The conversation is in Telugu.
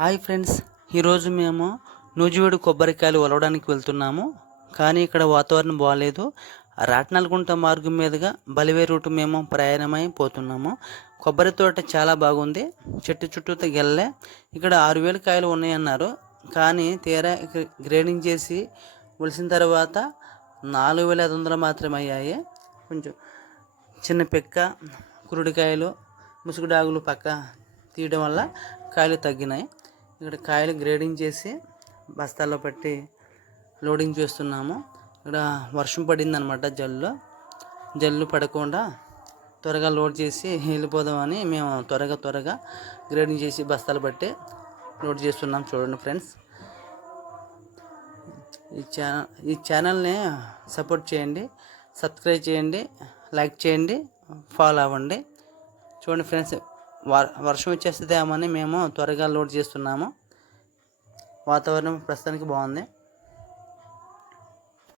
హాయ్ ఫ్రెండ్స్ ఈరోజు మేము నూజివీడు కొబ్బరికాయలు ఒలవడానికి వెళ్తున్నాము. కానీ ఇక్కడ వాతావరణం బాగాలేదు రాట్నాలగుంట మార్గం మీదుగా బలివే రూటు మేము ప్రయాణమై పోతున్నాము. కొబ్బరి తోట చాలా బాగుంది. చెట్టు చుట్టూతో గెల్లే. ఇక్కడ ఆరు వేల కాయలు ఉన్నాయన్నారు. కానీ తీరా ఇక్కడ గ్రేడింగ్ చేసి ఒలిసిన తర్వాత నాలుగు వేల ఐదు వందలు మాత్రమే అయ్యాయి. కొంచెం చిన్న పెక్క కురుడికాయలు ముసుగుడాగులు పక్క తీయడం వల్ల కాయలు తగ్గినాయి. ఇక్కడ కాయలు గ్రేడింగ్ చేసి బస్తాల్లో పెట్టి లోడింగ్ చేస్తున్నాము. ఇక్కడ వర్షం పడింది అనమాట జల్లు. జల్లు పడకుండా త్వరగా లోడ్ చేసి వెళ్ళిపోదామని మేము త్వరగా త్వరగా గ్రేడింగ్ చేసి బస్తాలు బట్టి లోడ్ చేస్తున్నాం చూడండి ఫ్రెండ్స్. ఈ ఛానల్ ఈ ఛానల్ని సపోర్ట్ చేయండి సబ్స్క్రైబ్ చేయండి లైక్ చేయండి ఫాలో అవ్వండి. చూడండి ఫ్రెండ్స్ వర్షం వచ్చేస్తుందేమని మేము త్వరగా లోడ్ చేస్తున్నాము. వాతావరణం ప్రస్తుతానికి బాగుంది.